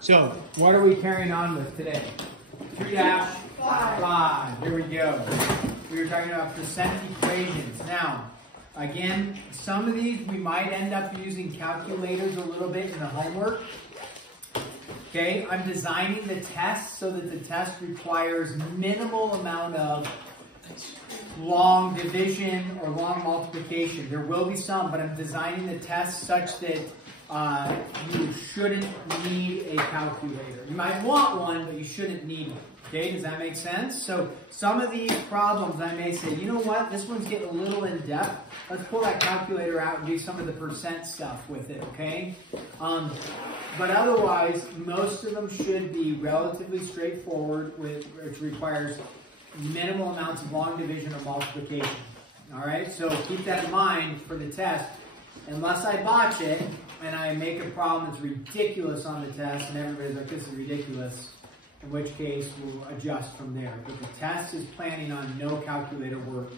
So, what are we carrying on with today? 3-5. Here we go. We were talking about percent equations. Now, again, some of these we might end up using calculators a little bit in the homework. Okay, I'm designing the test so that the test requires minimal amount of long division or long multiplication. There will be some, but I'm designing the test such that you shouldn't need a calculator. You might want one, but you shouldn't need one. Okay, does that make sense? So some of these problems I may say, you know what, this one's getting a little in depth. Let's pull that calculator out and do some of the percent stuff with it, okay? But otherwise, most of them should be relatively straightforward, which requires minimal amounts of long division or multiplication. All right, so keep that in mind for the test. Unless I botch it and I make a problem that's ridiculous on the test and everybody's like, this is ridiculous, in which case we'll adjust from there. But the test is planning on no calculator work.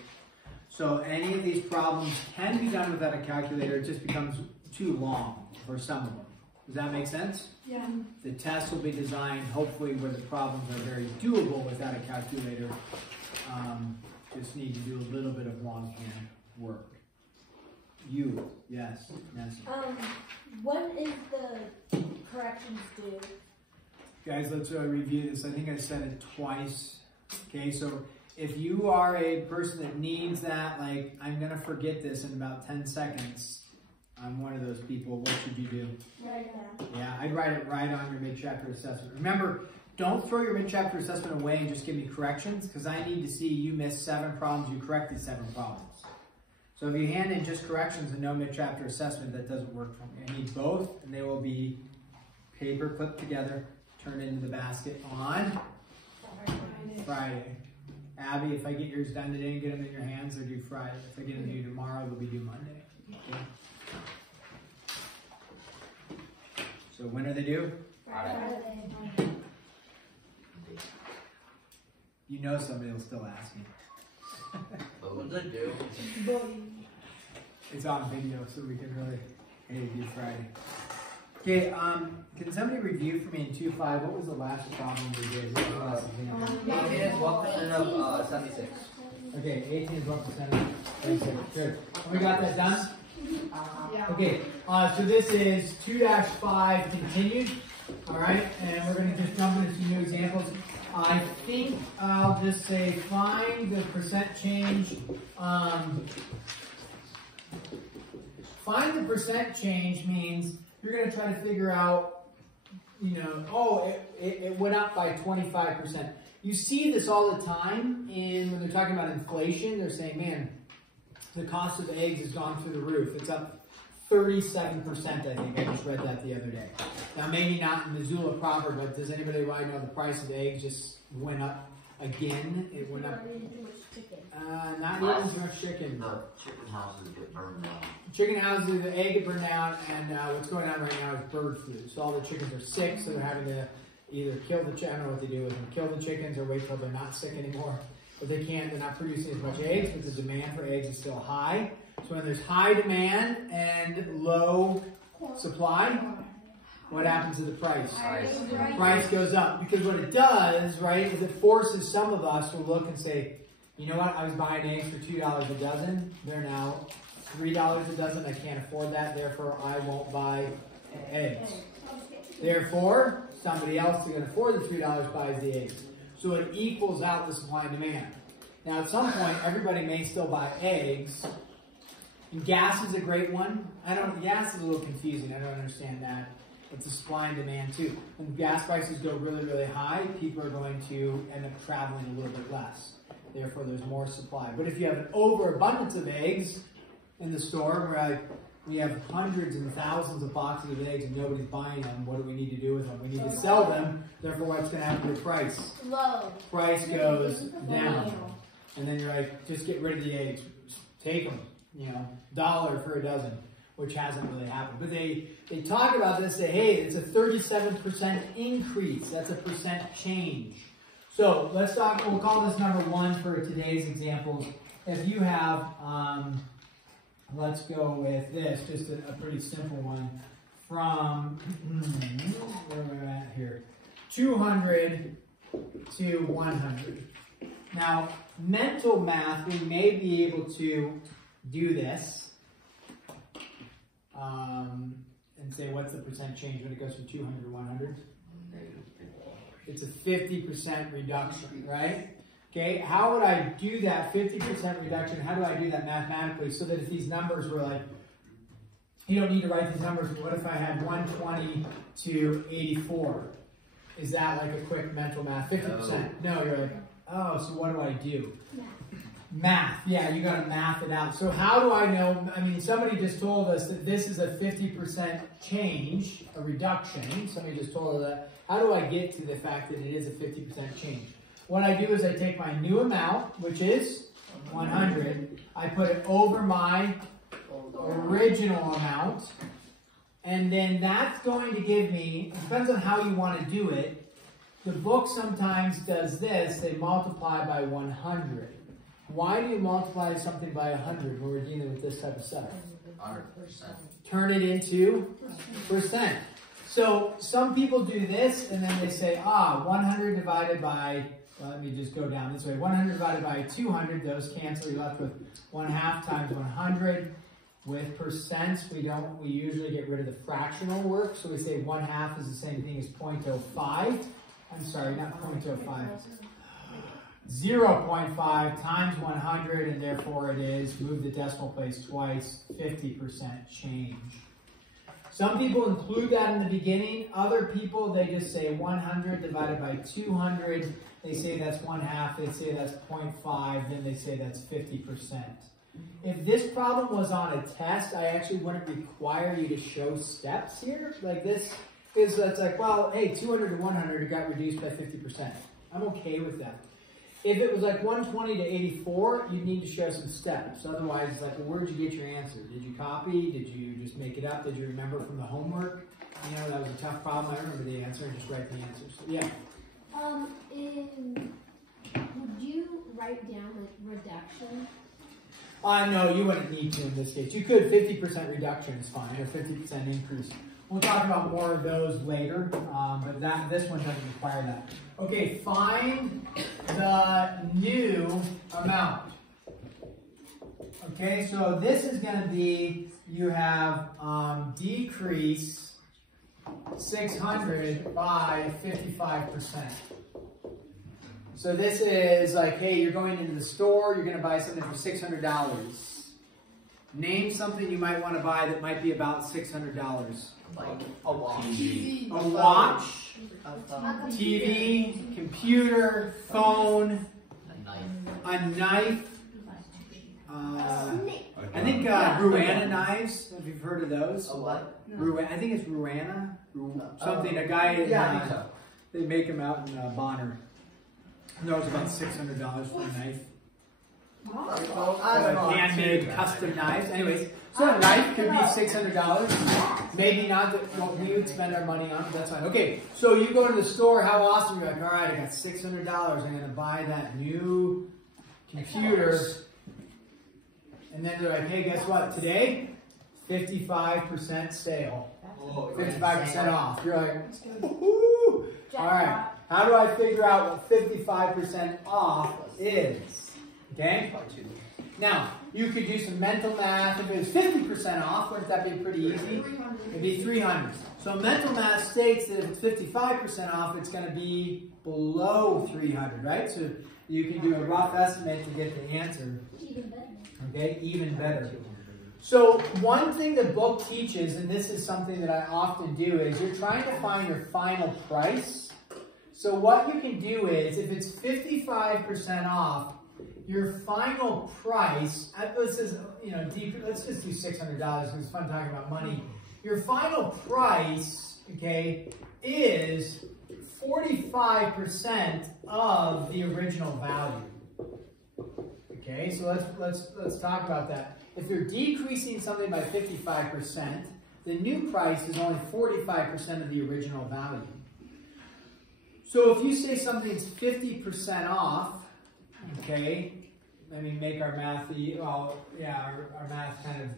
So any of these problems can be done without a calculator. It just becomes too long for some of them. Does that make sense? Yeah. The test will be designed, hopefully, where the problems are very doable without a calculator. Just need to do a little bit of longhand work. You, yes, Nancy. When is the corrections due? Guys, let's review this. I think I said it twice. Okay, so if you are a person that needs that, like, I'm going to forget this in about 10 seconds. I'm one of those people. What should you do? Write it down. Yeah, I'd write it right on your mid-chapter assessment. Remember, don't throw your mid-chapter assessment away and just give me corrections, because I need to see you missed 7 problems, you corrected 7 problems. So if you hand in just corrections and no mid-chapter assessment, that doesn't work for me. I need both, and they will be paper clipped together, turned into the basket on Friday. Abby, if I get yours done today and get them in your hands, they're due Friday. If I get them due tomorrow, they'll be due Monday. Okay. So when are they due? Friday. You know somebody will still ask me. What would they do? It's on video, so we can really, hey, do Friday. Okay, can somebody review for me in 2.5, what was the last problem we did? What was the last example? 18 is 1% of 76. Okay, 18 is 1% of 76. Good. We got that done? Yeah. Okay, so this is 2-5 continued. All right, and we're going to just jump into some new examples. I think I'll just say find the percent change. Find the percent change means you're going to try to figure out, you know, oh, it went up by 25%. You see this all the time when they're talking about inflation. They're saying, man, the cost of eggs has gone through the roof. It's up 37%, I think. I just read that the other day. Now, maybe not in Missoula proper, but does anybody right know the price of eggs just went up again? It went up. Not even too much chicken. The chicken houses get burned down. Chicken houses, the egg get burned down, and what's going on right now is bird flu. So all the chickens are sick, so they're having to either kill the chickens, I don't know what they do with them, kill the chickens or wait till they're not sick anymore. But they can't, they're not producing as much eggs, but the demand for eggs is still high. So when there's high demand and low supply, what happens to the price? Price goes up. Because what it does, right, is it forces some of us to look and say, you know what, I was buying eggs for $2 a dozen. They're now $3 a dozen. I can't afford that. Therefore, I won't buy eggs. Therefore, somebody else who can afford the $3 buys the eggs. So it equals out the supply and demand. Now, at some point, everybody may still buy eggs. And gas is a great one. Gas is a little confusing. I don't understand that. It's a supply and demand too. When gas prices go really, really high, people are going to end up traveling a little bit less. Therefore, there's more supply. But if you have an overabundance of eggs in the store, where we have hundreds and thousands of boxes of eggs and nobody's buying them, what do we need to do with them? We need to sell them. Therefore, what's going to happen to the price? Low. Price goes down. And then you're like, just get rid of the eggs. Take them. You know, $1 for a dozen, which hasn't really happened. But they talk about this, say, hey, it's a 37% increase. That's a percent change. So let's talk, we'll call this number 1 for today's examples. If you have, let's go with this, just a pretty simple one. From, where are we at here? 200 to 100. Now, mental math, we may be able to do this and say, what's the percent change when it goes from 200 to 100? It's a 50% reduction, right? Okay, how would I do that 50% reduction? How do I do that mathematically so that if these numbers were like, you don't need to write these numbers, but what if I had 120 to 84? Is that like a quick mental math? 50%? No, you're like, oh, so what do I do? Math. Yeah, you got to math it out. So how do I know? I mean, somebody just told us that this is a 50% change, a reduction. Somebody just told us that. How do I get to the fact that it is a 50% change? What I do is I take my new amount, which is 100. I put it over my original amount. And then that's going to give me, it depends on how you want to do it. The book sometimes does this. They multiply by 100. Why do you multiply something by 100 when we're dealing with this type of stuff? 100%. Turn it into percent. So some people do this and then they say, 100 divided by, well, let me just go down this way. 100 divided by 200, those cancel. You're left with 1/2 times 100. With percents, we usually get rid of the fractional work. So we say 1/2 is the same thing as 0.05. I'm sorry, not 0.05. 0.5 times 100, and therefore it is, move the decimal place twice, 50% change. Some people include that in the beginning. Other people, they just say 100 divided by 200. They say that's 1/2. They say that's 0.5. Then they say that's 50%. If this problem was on a test, I actually wouldn't require you to show steps here. Like this, because that's like, well, hey, 200 to 100 got reduced by 50%. I'm okay with that. If it was like 120 to 84, you'd need to show some steps. Otherwise, it's like, well, where'd you get your answer? Did you copy? Did you just make it up? Did you remember from the homework? You know, that was a tough problem. I remember the answer and just write the answer. So, yeah. Would you write down like reduction? No, you wouldn't need to in this case. You could, 50% reduction is fine, or 50% increase. We'll talk about more of those later, but this one doesn't require that. Okay, find the new amount. Okay, so this is going to be, you have decrease 600 by 55%. So this is like, hey, you're going into the store, you're going to buy something for $600. Name something you might want to buy that might be about $600. Like a watch. A watch, TV, computer, phone, a knife. I think Ruana knives, if you've heard of those. A what? I think it's Ruana. Something, a guy, Yeah, they make them out in Bonner. That was about $600 for a knife. Handmade custom knives. Anyways, so a knife could be $600. Maybe not what we would spend our money on, but that's fine. Okay, so you go to the store, how awesome. You're like, all right, I got $600. I'm going to buy that new computer. And then they're like, hey, guess what? Today, 55% sale. 55% off. You're like, woohoo! All right. How do I figure out what 55% off is? Okay? Now, you could do some mental math. If it was 50% off, wouldn't that be pretty easy? It'd be 300. So mental math states that if it's 55% off, it's going to be below 300, right? So you can do a rough estimate to get the answer. Even better. Okay? Even better. So one thing the book teaches, and this is something that I often do, is you're trying to find your final price. So what you can do is, if it's 55% off, your final price, let's just do $600 because it's fun talking about money. Your final price, okay, is 45% of the original value. Okay, so let's talk about that. If you're decreasing something by 55%, the new price is only 45% of the original value. So if you say something's 50% off, okay, let me make our math, our math kind of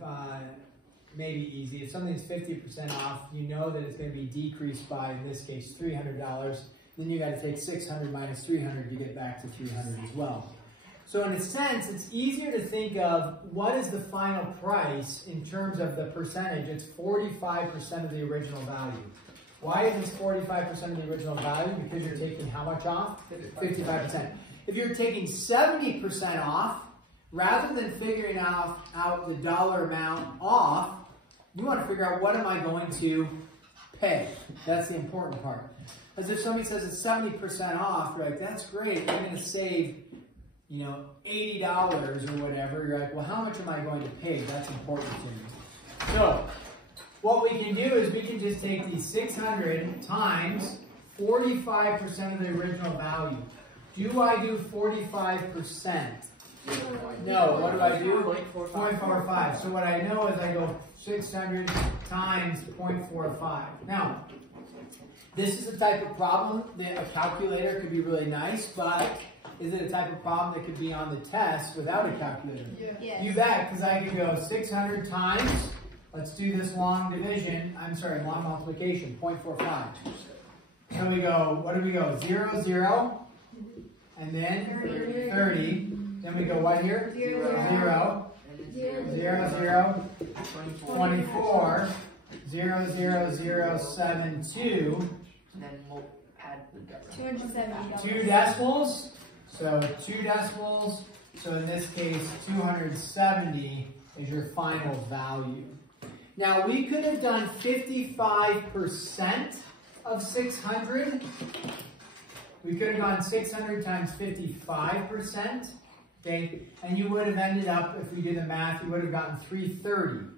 maybe easy. If something's 50% off, you know that it's going to be decreased by, in this case, $300. then you got to take 600 minus 300 to get back to 300 as well. So in a sense, it's easier to think of what is the final price in terms of the percentage. It's 45% of the original value. Why is this 45% of the original value? Because you're taking how much off? 55%. If you're taking 70% off, rather than figuring out the dollar amount off, you want to figure out what am I going to pay. That's the important part. As if somebody says it's 70% off, you're like, that's great, I'm going to save, you know, $80 or whatever. You're like, well, how much am I going to pay? That's important to me. So, what we can do is we can just take these 600 times 45% of the original value. Do I do 45%? No, what do I do? 0.45. So what I know is I go 600 times 0.45. Now, this is a type of problem that a calculator could be really nice, but is it a type of problem that could be on the test without a calculator? Yeah. Yes. You bet, because I can go 600 times, let's do this long division, long multiplication, 0.45. So we go, what do we go? 0, 0, and then 30. Then we go what here? 0, 0, 0, 0, 24, 0, 0, 0, 7, 2. Then we'll add the $270. 2 decimals. So 2 decimals. So in this case, 270 is your final value. Now we could have done 55% of 600. We could have gone 600 times 55. Okay, and you would have ended up, if we did the math, you would have gotten 330.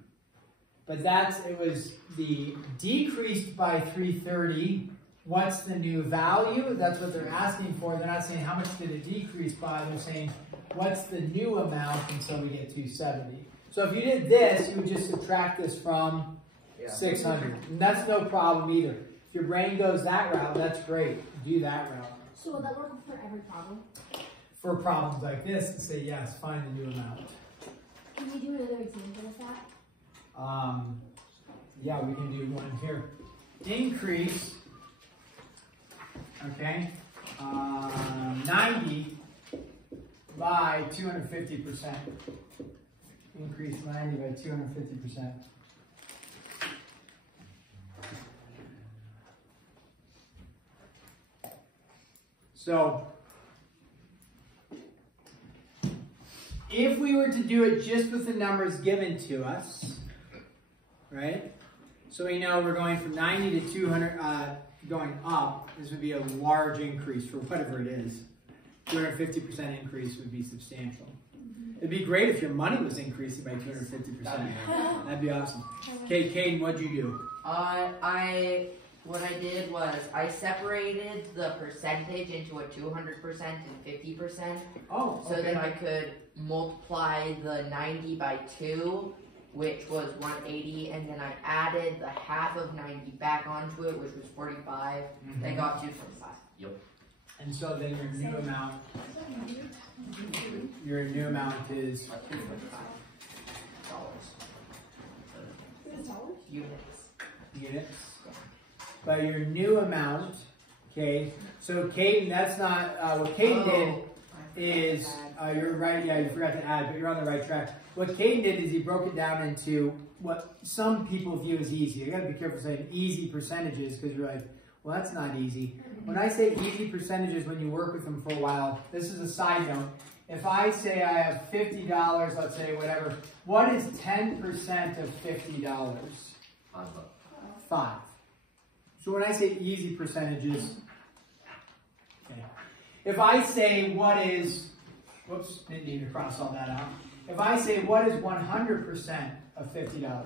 But it was the decreased by 330. What's the new value? That's what they're asking for. They're not saying how much did it decrease by. They're saying what's the new amount, and so we get 270. So if you did this, you would just subtract this from 600. And that's no problem either. If your brain goes that route, that's great. Do that route. So will that work for every problem? For problems like this, say yes, find the new amount. Can we do another example of that? Yeah, we can do one here. Increase, okay, 90 by 250%. Increase 90 by 250%. So, if we were to do it just with the numbers given to us, right? So we know we're going from 90 to 200, going up. This would be a large increase for whatever it is. 250% increase would be substantial. It'd be great if your money was increasing by 250%. That'd be awesome. Okay, Caden, what'd you do? What I did was I separated the percentage into a 200% and 50%. Oh, okay. So that I could multiply the 90 by 2, which was 180, and then I added the half of 90 back onto it, which was 45. They got 225. Yep. And so then your new amount is units. But your new amount, okay, so Caden, that's not, what Caden did is, you're right, yeah, you forgot to add, but you're on the right track. What Caden did is he broke it down into what some people view as easy. You gotta be careful saying easy percentages, because you're like, well, that's not easy. When I say easy percentages, when you work with them for a while, this is a side note. If I say I have $50, let's say, whatever, what is 10% of $50? 5. So when I say easy percentages, okay. If I say what is, whoops, didn't need to cross all that out. If I say what is 100% of $50?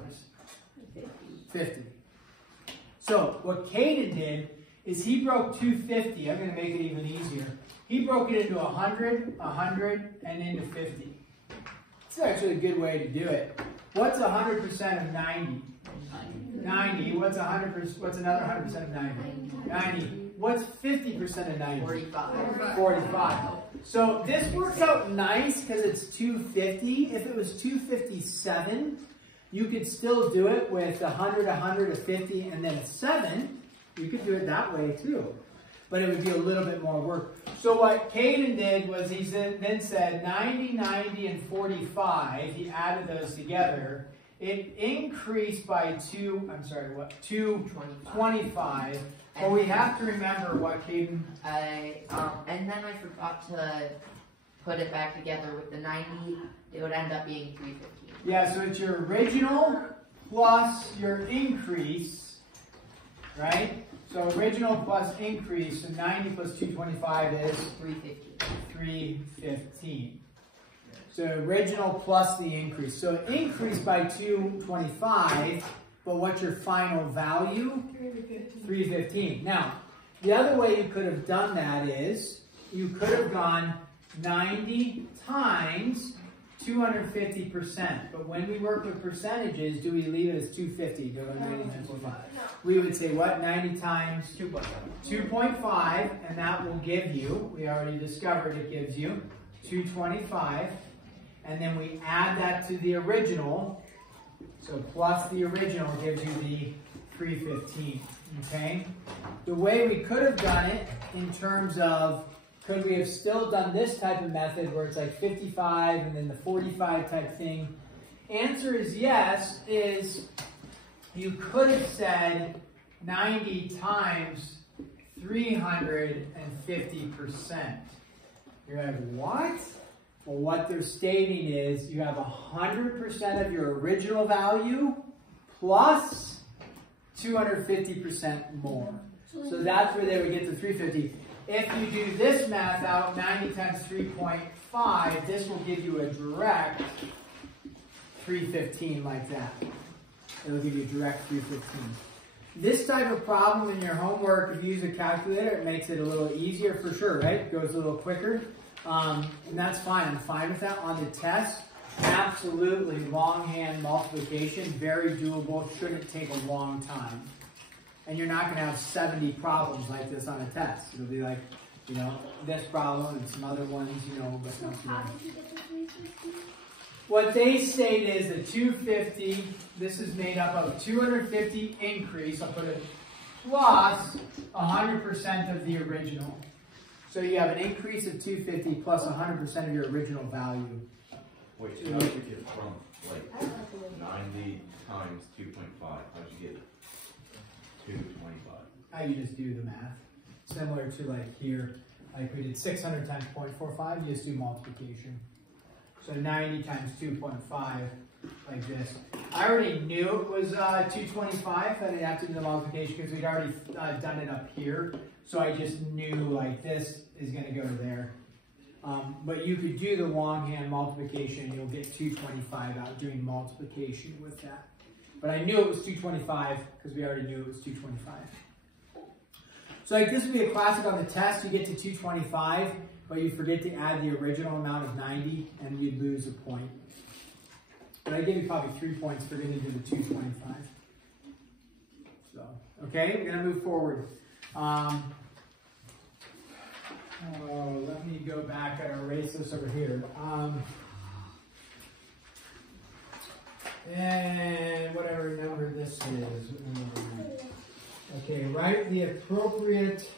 50. So what Caden did is he broke 250. I'm going to make it even easier. He broke it into 100, 100, and into 50. It's actually a good way to do it. What's 100% of 90? 90. What's 100%? What's another 100% of 90? 90. What's 50% of 90? 45. 45. So this works out nice because it's 250. If it was 257, you could still do it with 100, 100, a 50, and then a 7. You could do it that way too. but it would be a little bit more work. So what Caden did was he then said 90, 90, and 45. He added those together. It increased by 225. But we have to remember what Caden... and then I forgot to put it back together with the 90. It would end up being 315. Yeah, so it's your original plus your increase, right? So original plus increase, so 90 plus 225 is 315. So original plus the increase. So it increased by 225, but what's your final value? 315. Now, the other way you could have done that is, you could have gone 90 times 250%. But when we work with percentages, do we leave it as 250? Go to 90 times 2.5. We would say what? 90 times 2.5, and that will give you, we already discovered it gives you 225. And then we add that to the original. So plus the original gives you the 315, okay? The way we could have done it in terms of, could we have still done this type of method where it's like 55 and then the 45 type thing? Answer is yes, is you could have said 90 times 350%. You're like, what? Well, what they're stating is you have 100% of your original value plus 250% more. So that's where they would get to 350. If you do this math out, 90 times 3.5, this will give you a direct 315 like that. It will give you a direct 315. This type of problem in your homework, if you use a calculator, it makes it a little easier for sure, right? It goes a little quicker. And that's fine. I'm fine with that. On the test, absolutely longhand multiplication, very doable, shouldn't take a long time. And you're not going to have 70 problems like this on a test. It'll be like, you know, this problem and some other ones, you know, but not too How many. did you get the 350? What they state is the 250, this is made up of 250 increase, I'll put it, plus 100% of the original. So you have an increase of 250 plus 100% of your original value. Wait, so how did you get from like 90 times 2.5? How'd you get 225? How you just do the math. Similar to like here, like we did 600 times 0.45, you just do multiplication. So 90 times 2.5, like this. I already knew it was 225. I didn't have to do the multiplication because we'd already done it up here. So I just knew like this is going to go there. But you could do the longhand multiplication. You'll get 225 out doing multiplication with that. But I knew it was 225 because we already knew it was 225. So like this would be a classic on the test. You get to 225, but you forget to add the original amount of 90 and you'd lose a point. But I give you probably 3 points for getting to the 225. So, okay, we're going to move forward. Let me go back and erase this over here. And whatever number this is. Okay, write the appropriate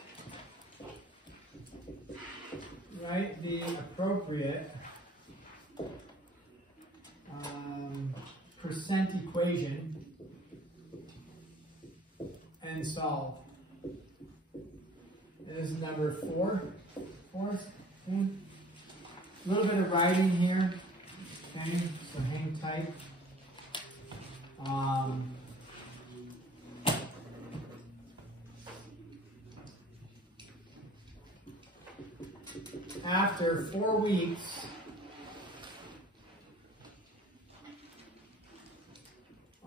percent equation and solve. This is number 4. A little bit of writing here. Okay, so hang tight. After 4 weeks,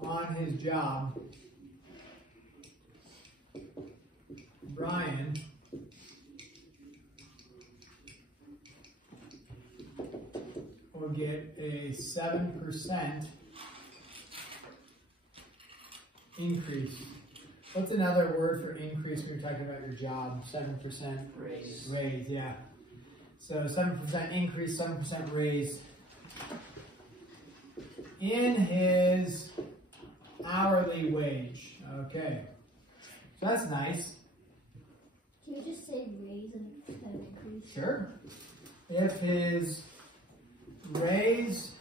on his job, Brian will get a 7% increase. What's another word for increase when you're talking about your job? 7% Raise. Raise, yeah. So 7% increase, 7% raise in his hourly wage. Okay. So that's nice. Can we just say raise instead of increase? Sure. If his raise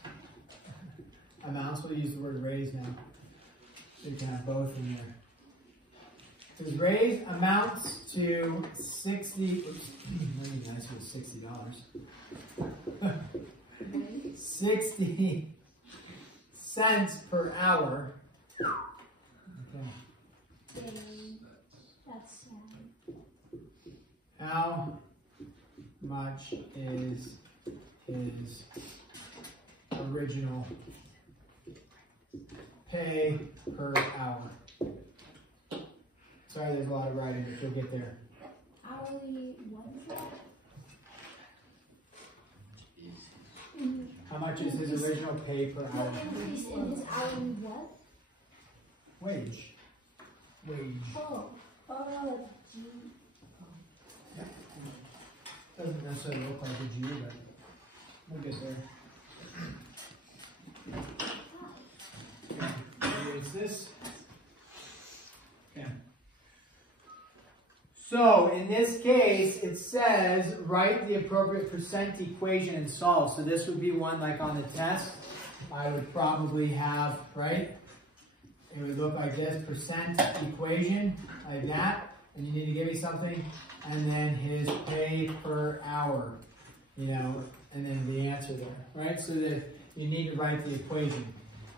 amounts, we'll use the word raise now. So you can have both in there. His raise amounts to 60, oops, maybe nice with $60. 60 cents per hour. Okay. Dang, that's sad. How much is his original pay per hour? Sorry, there's a lot of writing, but you'll get there. Hourly, what is that? How much is his original pay per hour? Increase in his hourly what? Wage. Wage. Oh, G. Doesn't necessarily look like a G, but we'll get there. Erase this. Okay. So in this case, it says write the appropriate percent equation and solve. So this would be one like on the test. I would probably have, right? It would look like this, percent equation, like that. And you need to give me something. And then his pay per hour, you know, and then the answer there, right? So that you need to write the equation.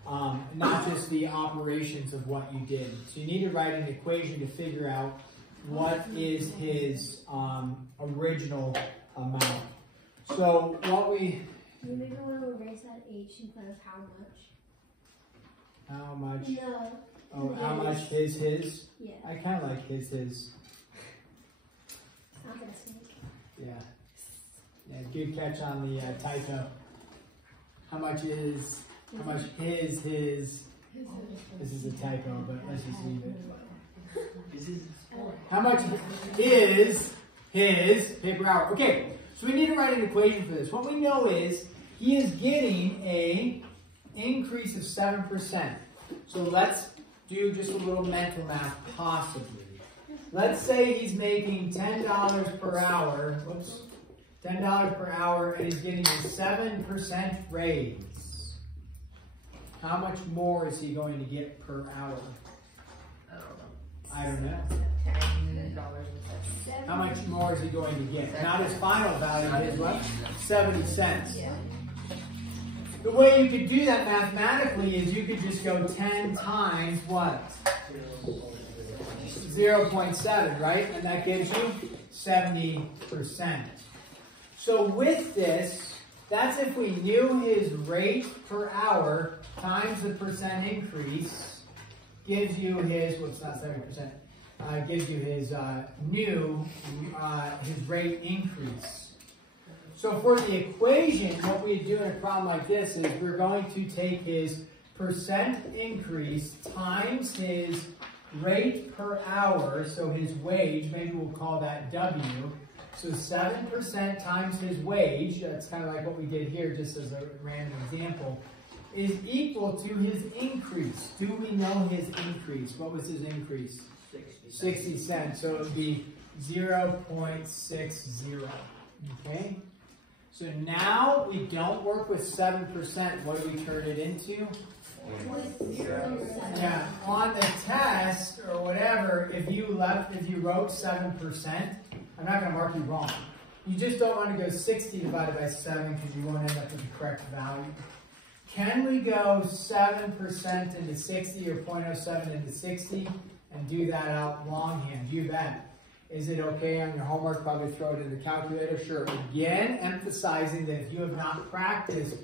Not just the operations of what you did. So you need to write an equation to figure out what is his original amount. So what we... You maybe want to erase that H and put how much? How much? No. Oh, how much is his? Yeah. I kind of like his. It's not gonna snake. Yeah. Yeah, good catch on the typo. How much is his? This is a typo, but let's just leave it. How much is his pay per hour? Okay, so we need to write an equation for this. What we know is he is getting a increase of 7%. So let's do just a little mental math, possibly. Let's say he's making $10 per hour. Whoops. $10 per hour, and he's getting a 7% raise. How much more is he going to get per hour? I don't know. $10. How much more is he going to get? Not his final value, but his what? 70 cents. Yeah. The way you could do that mathematically is you could just go 10 times what? 0.7, right? And that gives you 70%. So with this, that's if we knew his rate per hour times the percent increase gives you his, well, it's not 70%, gives you his his rate increase. So for the equation, what we do in a problem like this is we're going to take his percent increase times his rate per hour, so his wage, maybe we'll call that W. So 7% times his wage, that's kind of like what we did here just as a random example, is equal to his increase. Do we know his increase? What was his increase? 60 cents. So it would be 0.60. Okay? So now we don't work with 7%. What do we turn it into? Yeah, on the test or whatever, if you wrote 7%, I'm not going to mark you wrong. You just don't want to go 60 divided by 7 because you won't end up with the correct value. Can we go 7% into 60 or 0.07 into 60 and do that out longhand? You bet. Is it okay on your homework? Probably throw it in the calculator. Sure. Again, emphasizing that if you have not practiced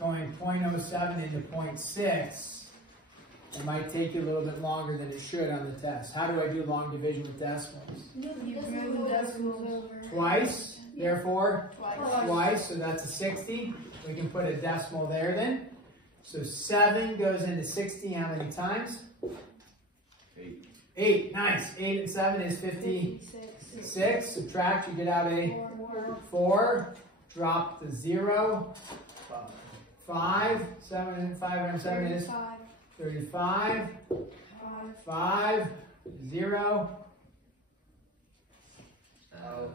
going 0.07 into 0.6, it might take you a little bit longer than it should on the test. How do I do long division with decimals? You bring decimals over. Twice, therefore? Twice, so that's a 60. We can put a decimal there then. So 7 goes into 60 how many times? 8. 8, nice. 8 and 7 is 56. Subtract, you get out a 4. Drop the 0. 5. 7 and 5 and 7 is 35. 5. 0.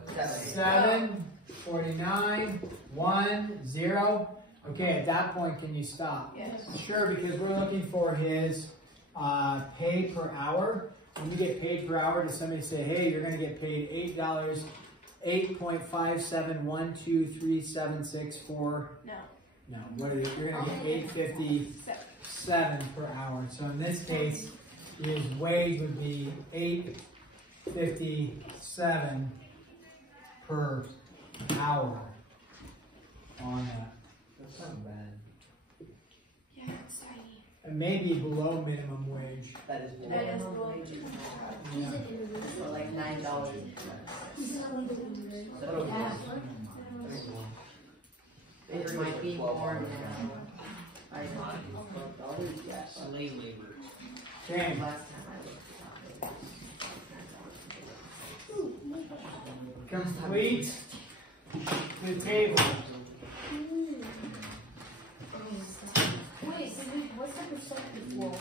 7, 49, 1, 0. Okay, at that point, can you stop? Yes. Sure, because we're looking for his pay per hour. When you get paid per hour, does somebody say, hey, you're going to get paid $8, 8.57123764? No. No. What is it? You're going to get $8.57 per hour. So in this case, his wage would be $8.57 per hour on that. That's not bad. Yeah, it's tiny. It may be below minimum wage. That is That is below. below. Yeah. He's an individual. So like $9. He's not like an individual. Yeah. It might be more now. I know. Yes. Slave labor. Okay. Last time I looked. Complete the table. Wait, so what's the percent before?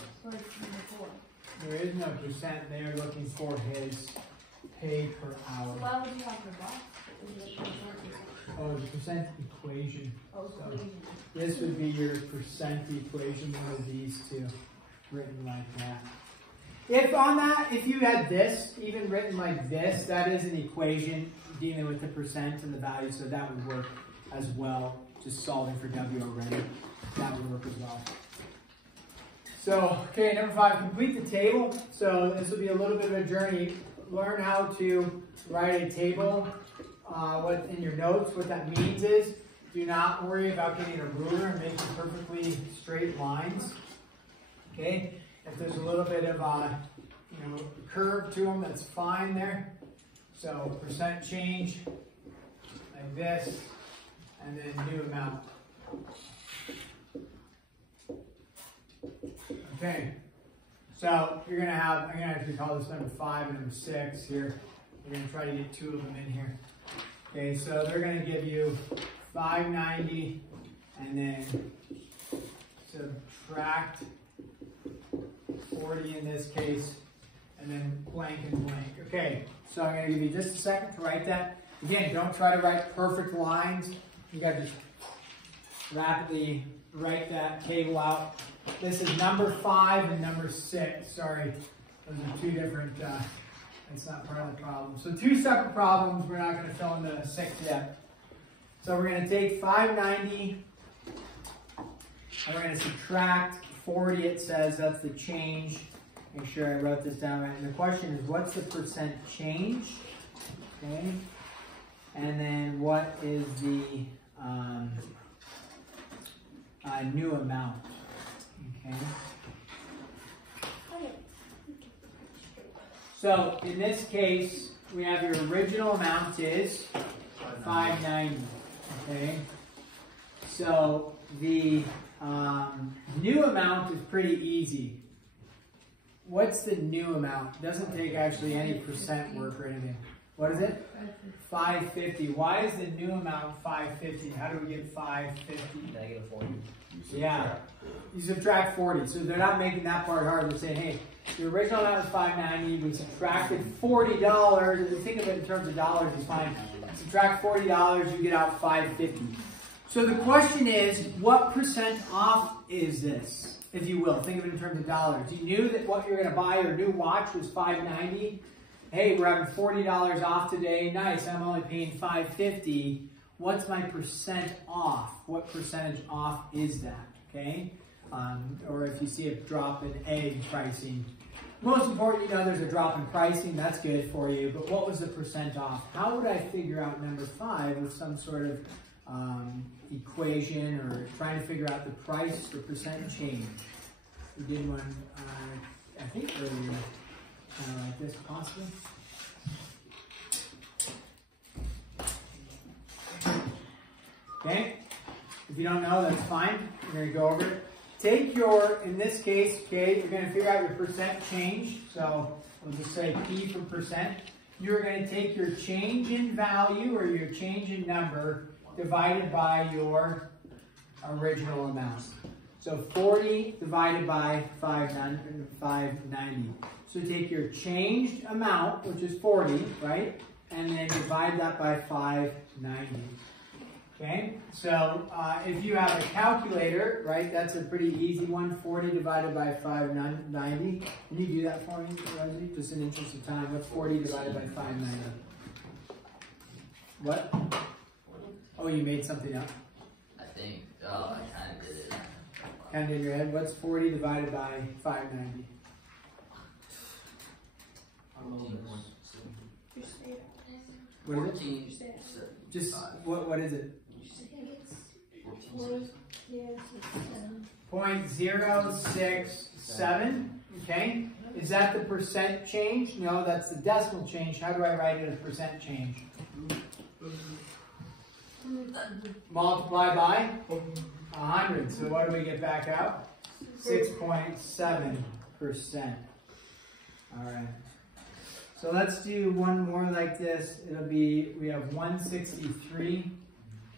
There is no percent. They are looking for his pay per hour. Why would you have the box? Oh, the percent equation. Oh, So this would be your percent equation, one of these two, written like that. If you had this, even written like this, that is an equation dealing with the percent and the value, so that would work as well, just solving for W already. That would work as well. So, okay, number 5, complete the table. So this will be a little bit of a journey. Learn how to write a table. What in your notes, what that means is, do not worry about getting a ruler and making perfectly straight lines. Okay, if there's a little bit of curve to them, that's fine there. So percent change like this, and then new amount. Okay, so you're gonna have, I'm gonna actually call this number 5 and number 6 here. We're gonna try to get 2 of them in here. Okay, so they're gonna give you 590 and then subtract 40 in this case, and then blank and blank. Okay, so I'm gonna give you just a second to write that. Again, don't try to write perfect lines. You gotta just rapidly write that table out. This is number 5 and number 6. Sorry, those are 2 different, it's not part of the problem. So 2 separate problems. We're not gonna fill in the 6 yet. So we're gonna take 590 and we're gonna subtract 40, it says, that's the change. Make sure I wrote this down right. And the question is, what's the percent change? Okay. And then what is the new amount? Okay. So in this case, we have your original amount is 590. Okay. So the new amount is pretty easy. What's the new amount? It doesn't take actually any percent work or anything. What is it? 550. Why is the new amount 550? How do we get 550? Negative 40. Yeah. You subtract 40. So they're not making that part hard. They're saying, hey, the original amount is 590. We subtracted $40. If you think of it in terms of dollars, it's fine. Subtract $40, you get out 550. So the question is, what percent off is this, if you will? Think of it in terms of dollars. You knew that what you're going to buy, your new watch, was $590. Hey, we're having $40 off today. Nice, I'm only paying $550. What's my percent off? What percentage off is that? Okay? Or if you see a drop in egg pricing. Most important, you know there's a drop in pricing. That's good for you. But what was the percent off? How would I figure out number 5 with some sort of equation or trying to figure out the price or percent change? We did one, I think earlier, like this, possibly. Okay, if you don't know, that's fine. We're going to go over it. Take your, in this case, okay, you're going to figure out your percent change. So we'll just say P for percent. You're going to take your change in value or your change in number divided by your original amount. So 40 divided by 590. So take your changed amount, which is 40, right? and then divide that by 590. Okay, so if you have a calculator, right, that's a pretty easy one. 40 divided by 590. Can you do that for me, Rosie? Just in the interest of time. What's 40 divided by 590? What? Oh, you made something up? I think, I kind of did it. Kind of in your head. What's 40 divided by 590? What is it? Just, what is it? 0.067, okay? Is that the percent change? No, that's the decimal change. How do I write it as percent change? Multiply by 100. So what do we get back out? 6.7%. All right. So let's do one more like this. It'll be, we have 163.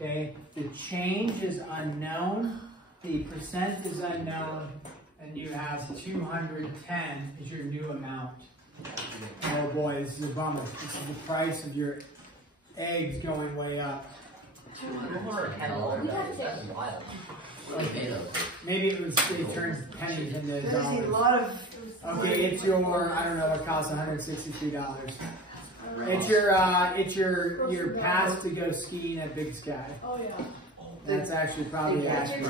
Okay, the change is unknown, the percent is unknown, and you have 210 is your new amount. Oh boy, this is a bummer. This is the price of your eggs going way up. That's wild. What are they made of? Maybe it was, they turned pennies into There's a dollars. lot of. Okay, it's your, I don't know what costs $163. It's your pass to go skiing at Big Sky. Oh yeah. That's actually probably accurate.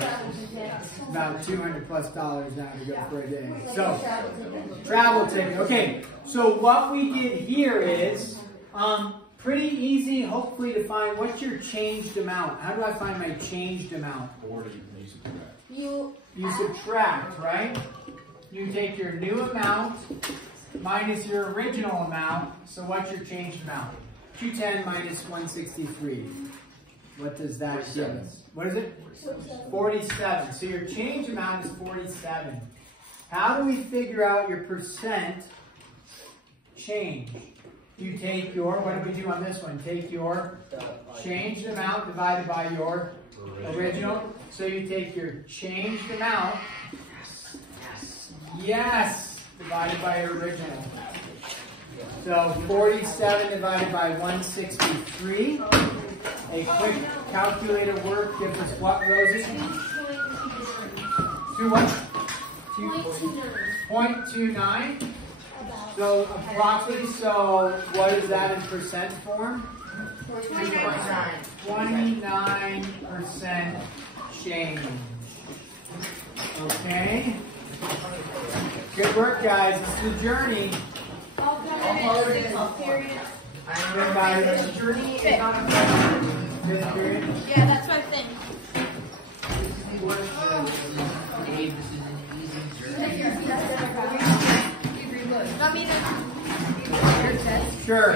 About $200+ now to go for a day. So, travel ticket. Okay, so what we did here is pretty easy, hopefully, to find what's your changed amount. How do I find my changed amount? 40, you subtract. You subtract, right? You take your new amount minus your original amount. So what's your changed amount? 210 minus 163. What does that give us? What is it? 47. So your change amount is 47. How do we figure out your percent change? You take your, what did we do on this one? Take your changed amount divided by your original. So you take your changed amount, yes, divided by your original. So 47 divided by 163. A quick calculator work gives us what, Rosie? 2 what? 0.29. So approximately, so what is that in percent form? 29% change. Okay. Good work, guys. This is the journey. Everybody, this journey is not a period. Yeah, that's my thing. Dave, this is an easy journey. Want me to? Sure.